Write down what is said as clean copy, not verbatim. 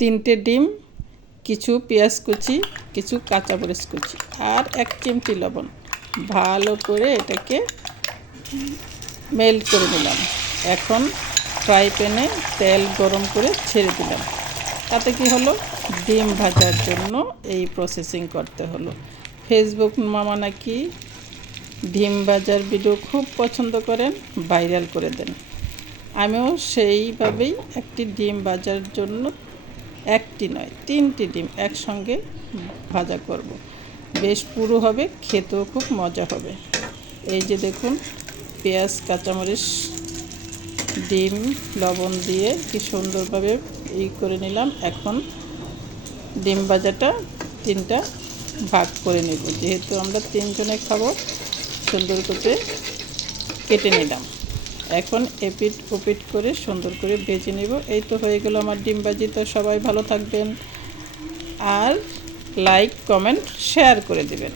3টে ডিম, কিছু পেঁয়াজ কুচি, কিছু কাঁচামরিচ কুচি আর 1 চিমটি লবণ। ভালো করে এটাকে মেল্ট করে নিলাম। এখন ফ্রাই প্যানে তেল গরম করে ছেড়ে দিলাম। তাতে কি হলো, ডিম ভাজার জন্য এই প্রসেসিং করতে হলো। ফেসবুক মামা নাকি ডিম ভাজার ভিডিও খুব পছন্দ করেন, ভাইরাল করে দেন। আমিও সেইভাবেই একটি ডিম ভাজার জন্য একটি নয় 3টি ডিম একসঙ্গে ভাজা করব। বেশ পুরো হবে, খেতেও খুব মজা হবে। এই যে দেখুন, পেঁয়াজ, কাঁচামরিচ, ডিম, লবণ দিয়ে কি সুন্দরভাবে করে নিলাম। এখন ডিম ভাজাটা 3টা ভাগ করে নেব, যেহেতু আমরা 3 জনে খাবো। সুন্দর করে কেটে নিলাম। এখন এপিট ওপিট করে সুন্দর করে ভেজে নেব। এই তো হয়ে গেল আমার ডিম ভাজি। তো সবাই ভালো থাকবেন আর লাইক, কমেন্ট, শেয়ার করে দিবেন।